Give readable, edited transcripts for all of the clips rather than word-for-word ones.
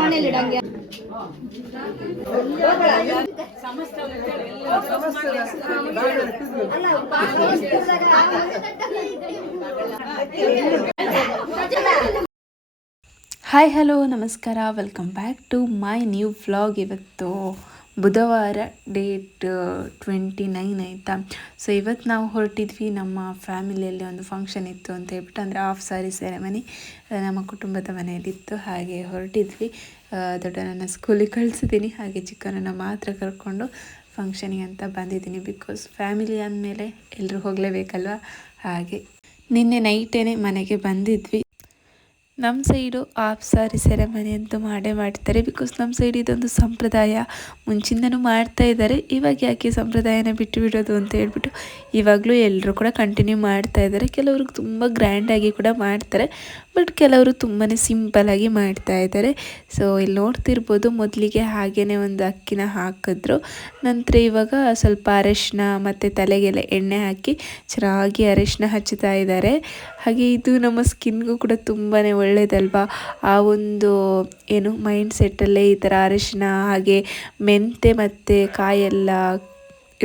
ಮನೇಲಿಡಂಗೆ hi hello ನಮಸ್ಕಾರ, welcome back to my new vlog. ಇವತ್ತು ಬುಧವಾರ, ಡೇಟ್ 29 ಆಯಿತಾ. ಸೊ ಇವತ್ತು ನಾವು ಹೊರಟಿದ್ವಿ. ನಮ್ಮ ಫ್ಯಾಮಿಲಿಯಲ್ಲಿ ಒಂದು ಫಂಕ್ಷನ್ ಇತ್ತು ಅಂತ ಹೇಳ್ಬಿಟ್ಟು, ಅಂದರೆ ಹಾಫ್ ಸಾರಿ ಸೆರೆಮನಿ ನಮ್ಮ ಕುಟುಂಬದ ಮನೆಯಲ್ಲಿತ್ತು. ಹಾಗೆ ಹೊರಟಿದ್ವಿ. ದೊಡ್ಡನನ್ನ ಸ್ಕೂಲಿಗೆ ಕಳಿಸಿದ್ದೀನಿ, ಹಾಗೆ ಚಿಕ್ಕನನ್ನು ಮಾತ್ರ ಕರ್ಕೊಂಡು ಫಂಕ್ಷನಿಗೆ ಅಂತ ಬಂದಿದ್ದೀನಿ. ಬಿಕಾಸ್ ಫ್ಯಾಮಿಲಿ ಅಂದಮೇಲೆ ಎಲ್ಲರೂ ಹೋಗಲೇಬೇಕಲ್ವ. ಹಾಗೆ ನಿನ್ನೆ ನೈಟೇನೆ ಮನೆಗೆ ಬಂದಿದ್ವಿ. ನಮ್ಮ ಸೈಡು ಹಾಫ್ ಸಾರಿ ಸೆರೆಮನಿ ಅಂತೂ ಮಾಡ್ತಾರೆ. ಬಿಕಾಸ್ ನಮ್ಮ ಸೈಡ್ ಇದೊಂದು ಸಂಪ್ರದಾಯ, ಮುಂಚಿಂದನೂ ಮಾಡ್ತಾ ಇದ್ದಾರೆ. ಇವಾಗ ಯಾಕೆ ಸಂಪ್ರದಾಯನ ಬಿಟ್ಟು ಬಿಡೋದು ಅಂತ ಹೇಳ್ಬಿಟ್ಟು ಇವಾಗಲೂ ಎಲ್ಲರೂ ಕೂಡ ಕಂಟಿನ್ಯೂ ಮಾಡ್ತಾ ಇದ್ದಾರೆ. ಕೆಲವ್ರಿಗೆ ತುಂಬ ಗ್ರ್ಯಾಂಡಾಗಿ ಕೂಡ ಮಾಡ್ತಾರೆ, ಬಟ್ ಕೆಲವರು ತುಂಬಾ ಸಿಂಪಲಾಗಿ ಮಾಡ್ತಾ ಇದ್ದಾರೆ. ಸೊ ಇಲ್ಲಿ ನೋಡ್ತಿರ್ಬೋದು, ಮೊದಲಿಗೆ ಹಾಗೇ ಒಂದು ಅಕ್ಕಿನ ಹಾಕಿದ್ರು. ನಂತರ ಇವಾಗ ಸ್ವಲ್ಪ ಅರಶಿನ ಮತ್ತು ತಲೆಗೆಲ್ಲ ಎಣ್ಣೆ ಹಾಕಿ ಚೆನ್ನಾಗಿ ಅರಶಿನ ಹಚ್ಚುತ್ತಾ ಇದ್ದಾರೆ. ಹಾಗೆ ಇದು ನಮ್ಮ ಸ್ಕಿನ್ಗೂ ಕೂಡ ತುಂಬಾ ಒಳ್ಳೆಯದಲ್ವಾ. ಆ ಒಂದು ಏನು ಮೈಂಡ್ ಸೆಟ್ಟಲ್ಲೇ ಈ ಥರ ಅರಿಶಿನ ಹಾಗೆ ಮೆಂತೆ ಮತ್ತು ಕಾಯೆಲ್ಲ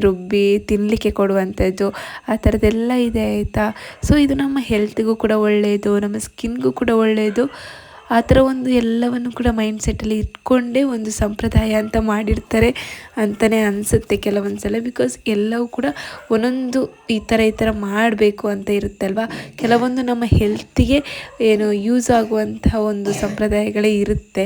ರುಬ್ಬಿ ತಿನ್ನಲಿಕ್ಕೆ ಕೊಡುವಂಥದ್ದು, ಆ ಥರದ್ದೆಲ್ಲ ಇದೆ ಆಯಿತಾ. ಸೊ ಇದು ನಮ್ಮ ಹೆಲ್ತ್ಗೂ ಕೂಡ ಒಳ್ಳೆಯದು, ನಮ್ಮ ಸ್ಕಿನ್ಗೂ ಕೂಡ ಒಳ್ಳೆಯದು. ಆ ಥರ ಒಂದು ಎಲ್ಲವನ್ನು ಕೂಡ ಮೈಂಡ್ ಸೆಟ್ಟಲ್ಲಿ ಇಟ್ಕೊಂಡೇ ಒಂದು ಸಂಪ್ರದಾಯ ಅಂತ ಮಾಡಿರ್ತಾರೆ ಅಂತಲೇ ಅನಿಸುತ್ತೆ ಕೆಲವೊಂದು ಸಲ. ಬಿಕಾಸ್ ಎಲ್ಲವೂ ಕೂಡ ಒಂದೊಂದು ಈ ಥರ ಮಾಡಬೇಕು ಅಂತ ಇರುತ್ತಲ್ವ. ಕೆಲವೊಂದು ನಮ್ಮ ಹೆಲ್ತಿಗೆ ಏನು ಯೂಸ್ ಆಗುವಂಥ ಒಂದು ಸಂಪ್ರದಾಯಗಳೇ ಇರುತ್ತೆ.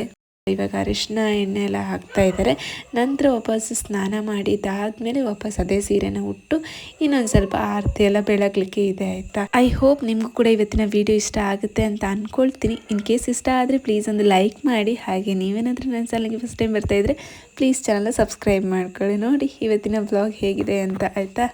ಇವಾಗ ಅರಿಶಿನ ಎಣ್ಣೆ ಎಲ್ಲ ಹಾಕ್ತಾ ಇದ್ದಾರೆ. ನಂತರ ವಾಪಸ್ ಸ್ನಾನ ಮಾಡಿದ್ದಾದಮೇಲೆ ವಾಪಸ್ ಅದೇ ಸೀರೆನ ಉಟ್ಟು ಇನ್ನೊಂದು ಸ್ವಲ್ಪ ಆರತಿ ಎಲ್ಲ ಬೆಳಗಲಿಕ್ಕೆ ಇದೆ ಆಯಿತಾ. ಐ ಹೋಪ್ ನಿಮಗೂ ಕೂಡ ಇವತ್ತಿನ ವಿಡಿಯೋ ಇಷ್ಟ ಆಗುತ್ತೆ ಅಂತ ಅಂದ್ಕೊಳ್ತೀನಿ. ಇನ್ ಕೇಸ್ ಇಷ್ಟ ಆದರೆ ಪ್ಲೀಸ್ ಒಂದು ಲೈಕ್ ಮಾಡಿ. ಹಾಗೆ ನೀವೇನಾದರೂ ನನ್ನ ಚಾನಲ್ಗೆ ಫಸ್ಟ್ ಟೈಮ್ ಬರ್ತಾಯಿದ್ರೆ ಪ್ಲೀಸ್ ಚಾನಲ್ನ ಸಬ್ಸ್ಕ್ರೈಬ್ ಮಾಡ್ಕೊಳ್ಳಿ. ನೋಡಿ ಇವತ್ತಿನ ಬ್ಲಾಗ್ ಹೇಗಿದೆ ಅಂತ ಆಯಿತಾ.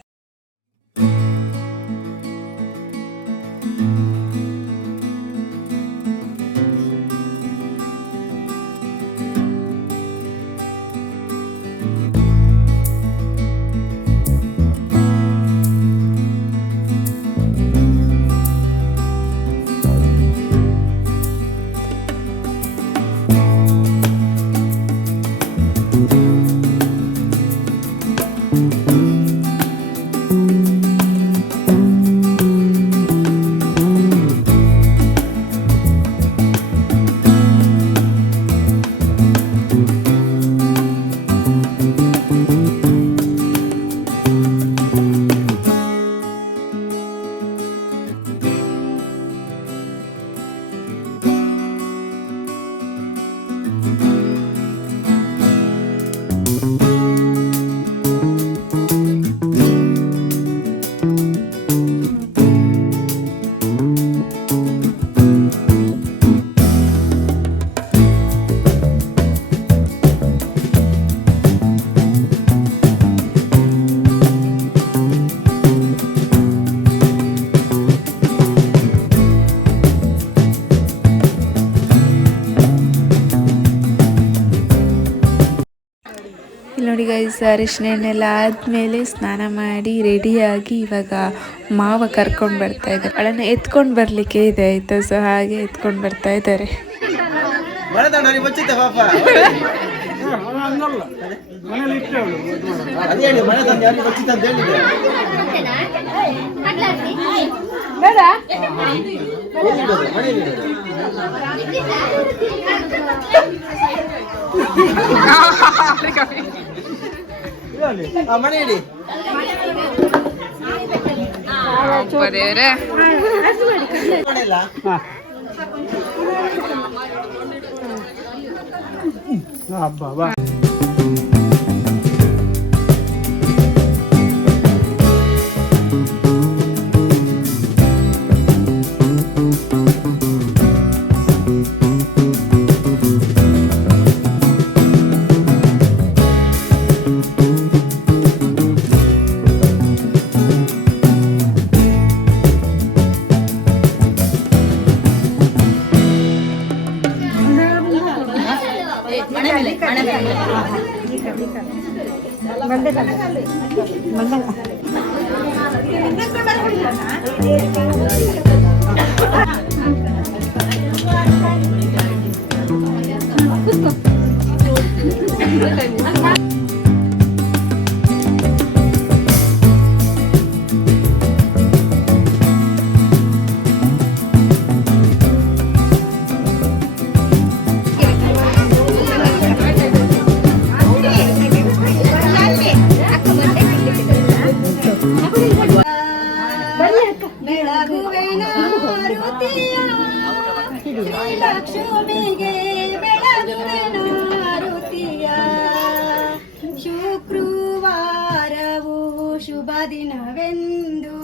ನೋಡಿ ಗೈಸ್, ಅರಿಶಿನ ಎಣ್ಣೆಲ್ಲ ಆದಮೇಲೆ ಸ್ನಾನ ಮಾಡಿ ರೆಡಿಯಾಗಿ ಇವಾಗ ಮಾವ ಕರ್ಕೊಂಡು ಬರ್ತಾ ಇದ್ದಾರೆ. ಅವಳನ್ನು ಎತ್ಕೊಂಡು ಬರಲಿಕ್ಕೆ ಇದೆ ಆಯಿತಾ. ಸೊ ಹಾಗೆ ಎತ್ಕೊಂಡು ಬರ್ತಾ ಇದ್ದಾರೆ. ಮನೆಯಲ್ಲಿ ಲಕ್ಷ್ಮಿಗೆ ಬೆಳಗುವೆನಾರುತಿಯ ಶುಕ್ರವಾರವು ಶುಭ ದಿನವೆಂದು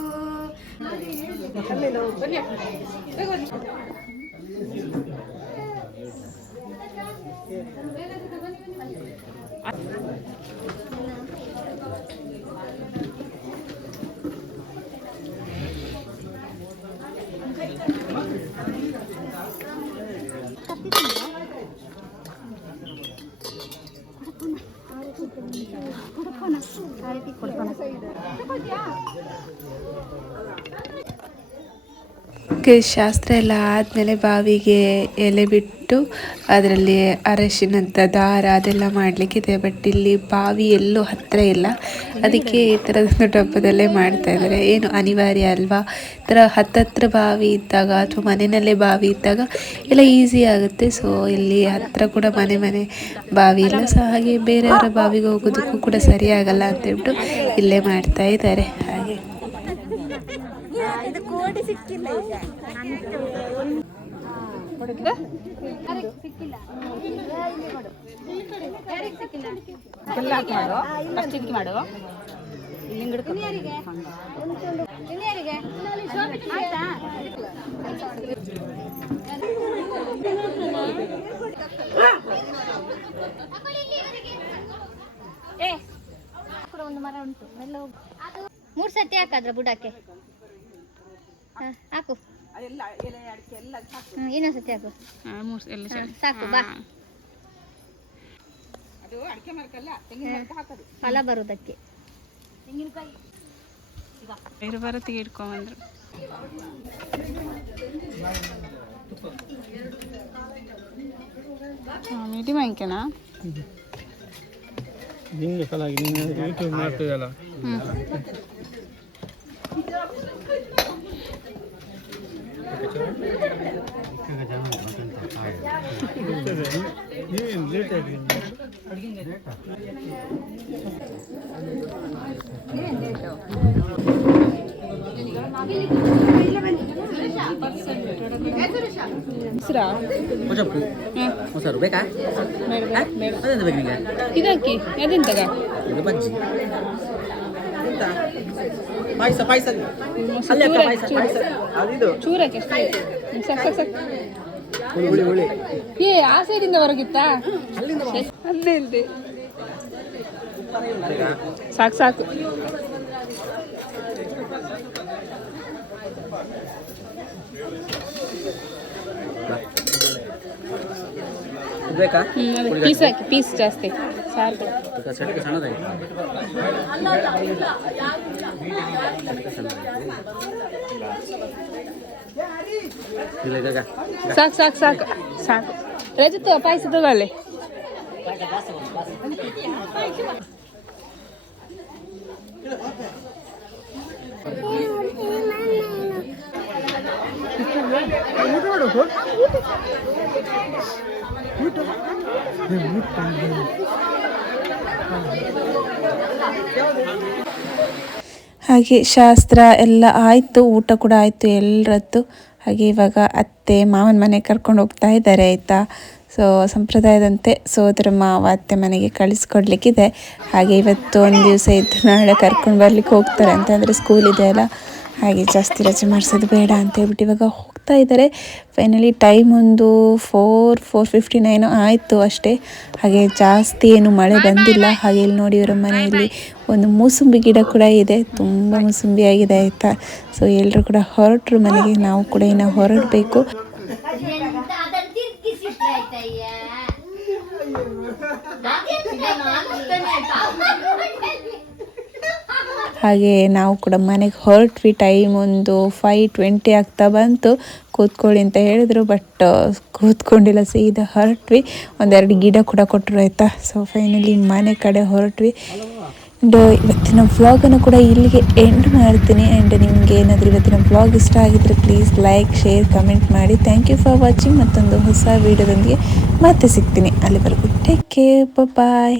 ಶಾಸ್ತ್ರ ಎಲ್ಲ ಆದಮೇಲೆ ಬಾವಿಗೆ ಎಲೆ ಬಿಟ್ಟು ಅದರಲ್ಲಿ ಅರಶಿನಂತ ದಾರ ಅದೆಲ್ಲ ಮಾಡಲಿಕ್ಕಿದೆ. ಬಟ್ ಇಲ್ಲಿ ಬಾವಿ ಎಲ್ಲೂ ಹತ್ತಿರ ಇಲ್ಲ, ಅದಕ್ಕೆ ಈ ಥರದೊಂದು ಡಬ್ಬದಲ್ಲೇ ಮಾಡ್ತಾ ಇದ್ದಾರೆ. ಏನು ಅನಿವಾರ್ಯ ಅಲ್ವಾ, ಈ ಥರ ಹತ್ತತ್ರ ಬಾವಿ ಇದ್ದಾಗ ಅಥವಾ ಮನೆಯಲ್ಲೇ ಬಾವಿ ಇದ್ದಾಗ ಎಲ್ಲ ಈಸಿ ಆಗುತ್ತೆ. ಸೊ ಇಲ್ಲಿ ಹತ್ತಿರ ಕೂಡ ಮನೆ ಬಾವಿ ಇಲ್ಲ, ಸೊ ಹಾಗೆ ಬೇರೆಯವರ ಬಾವಿಗೆ ಹೋಗೋದಕ್ಕೂ ಕೂಡ ಸರಿಯಾಗಲ್ಲ ಅಂತ ಹೇಳ್ಬಿಟ್ಟು ಇಲ್ಲೇ ಮಾಡ್ತಾ ಇದ್ದಾರೆ. ಹಾಗೆ ಒಂದು ಮರ ಉಂಟು, ಮೂರು ಸತಿ ಹಾಕಾದ್ರ ಬುಡಕ್ಕೆ ಹಾಕು, ಇನ್ನೊಂದು ಸತಿ ಹಾಕು, ಸಾಕು ಬಾ. ಫಲ ಬರುವುದಕ್ಕೆ ಬರತ್ತಿಗೆ ಇಟ್ಕೊಂಡ್ರು. ಮಿಡಿ ಮಂಕೆನಾ ನಿಂಗೆ ಕಲಾಗಿ ನೀನು ಯೂಟ್ಯೂಬ್ ಮಾಡ್ತೀವಲ್ಲ. ನೀವೇನು ಲೇಟ್ ಆಗಿ ಮೊಸರು ಬೇಕಾ? ಅದೆಂತ ಬೇಕು ನಿಮಗೆ? ಇದಕ್ಕೆ ಅದೆಂತಗ ಇದು ಬಜ್ಜಿ ಪಾಯಸ ಪಾಯಸ ಅಲ್ಲೇ ಪಾಯಸ ಪಾಯಸ ಅದಿದು ಚೂರಕ್ಕೆ ಹುಳಿ ಹುಳಿ ಏ ಆ ಸೈಡಿಂದ ಹೊರಗಿತ್ತಾ? ಅಲ್ಲೇ ಇಲ್ದೆ ಸಾಕು ಸಾಕು. ಬೇಕಾ? ಪೀಸ್ ಹಾಕಿ, ಪೀಸ್ ಜಾಸ್ತಿ ಸಾಕು. ಸಣ್ಣದಾಗಿ ಸಾಕು ಸಾಕು ಸಾಕು ಸಾಕು. ರಜತ ಪಾಯಸ ತಗೊಳ್ಳಿ. ಹಾಗೆ ಶಾಸ್ತ್ರ ಎಲ್ಲ ಆಯಿತು, ಊಟ ಕೂಡ ಆಯಿತು ಎಲ್ಲರದ್ದು. ಹಾಗೆ ಇವಾಗ ಅತ್ತೆ ಮಾವನ ಮನೆ ಕರ್ಕೊಂಡು ಹೋಗ್ತಾ ಇದ್ದಾರೆ ಆಯಿತಾ. ಸೊ ಸಂಪ್ರದಾಯದಂತೆ ಸೋದರ ಮಾವ ಅತ್ತೆ ಮನೆಗೆ ಕಳಿಸ್ಕೊಡ್ಲಿಕ್ಕಿದೆ. ಹಾಗೆ ಇವತ್ತು ಒಂದು ದಿವಸ ಇದ್ದು ನಾಳೆ ಕರ್ಕೊಂಡು ಬರ್ಲಿಕ್ಕೆ ಹೋಗ್ತಾರೆ ಅಂತ, ಅಂದರೆ ಸ್ಕೂಲ್ ಇದೆ ಅಲ್ಲ, ಹಾಗೆ ಜಾಸ್ತಿ ರಜೆ ಮಾಡಿಸೋದು ಬೇಡ ಅಂತ ಹೇಳ್ಬಿಟ್ಟು ಇವಾಗ ಹೋಗ್ತಾ ಇದ್ದಾರೆ. ಫೈನಲಿ ಟೈಮ್ ಒಂದು 4:59 ಆಯಿತು ಅಷ್ಟೇ. ಹಾಗೆ ಜಾಸ್ತಿ ಏನು ಮಳೆ ಬಂದಿಲ್ಲ. ಹಾಗೆ ಇಲ್ಲಿ ನೋಡಿ ಇವರ ಮನೆಯಲ್ಲಿ ಒಂದು ಮೂಸುಂಬಿ ಗಿಡ ಕೂಡ ಇದೆ, ತುಂಬ ಮೂಸುಂಬಿ ಆಗಿದೆ ಆಯಿತಾ. ಸೊ ಎಲ್ಲರೂ ಕೂಡ ಹೊರಟರು ಮನೆಗೆ, ನಾವು ಕೂಡ ಇನ್ನು ಹೊರಡಬೇಕು. ಹಾಗೆ ನಾವು ಕೂಡ ಮನೆಗೆ ಹೊರಟ್ವಿ. ಟೈಮ್ ಒಂದು 5:20 ಆಗ್ತಾ ಬಂತು. ಕೂತ್ಕೊಳ್ಳಿ ಅಂತ ಹೇಳಿದ್ರು, ಬಟ್ ಕೂತ್ಕೊಂಡಿಲ್ಲ, ಸೀದಾ ಹೊರಟ್ವಿ. ಒಂದೆರಡು ಗಿಡ ಕೂಡ ಕೊಟ್ಟರು ಆಯಿತಾ. ಸೊ ಫೈನಲಿ ಮನೆ ಕಡೆ ಹೊರಟ್ವಿ. ಆ್ಯಂಡ್ ಇವತ್ತಿನ ವ್ಲಾಗನ್ನು ಕೂಡ ಇಲ್ಲಿಗೆ ಎಂಡ್ ಮಾಡ್ತೀನಿ. ಆ್ಯಂಡ್ ನಿಮಗೆ ಏನಾದರೂ ಇವತ್ತಿನ ವ್ಲಾಗ್ ಇಷ್ಟ ಆಗಿದ್ರೆ ಪ್ಲೀಸ್ ಲೈಕ್, ಶೇರ್, ಕಮೆಂಟ್ ಮಾಡಿ. Thank you for watching. ಮತ್ತೊಂದು ಹೊಸ ವೀಡಿಯೋದೊಂದಿಗೆ ಮತ್ತೆ ಸಿಗ್ತೀನಿ. ಅಲ್ಲಿವರೆಗೂ ಟೇಕ್ ಕೇರ್, ಬಾಯ್.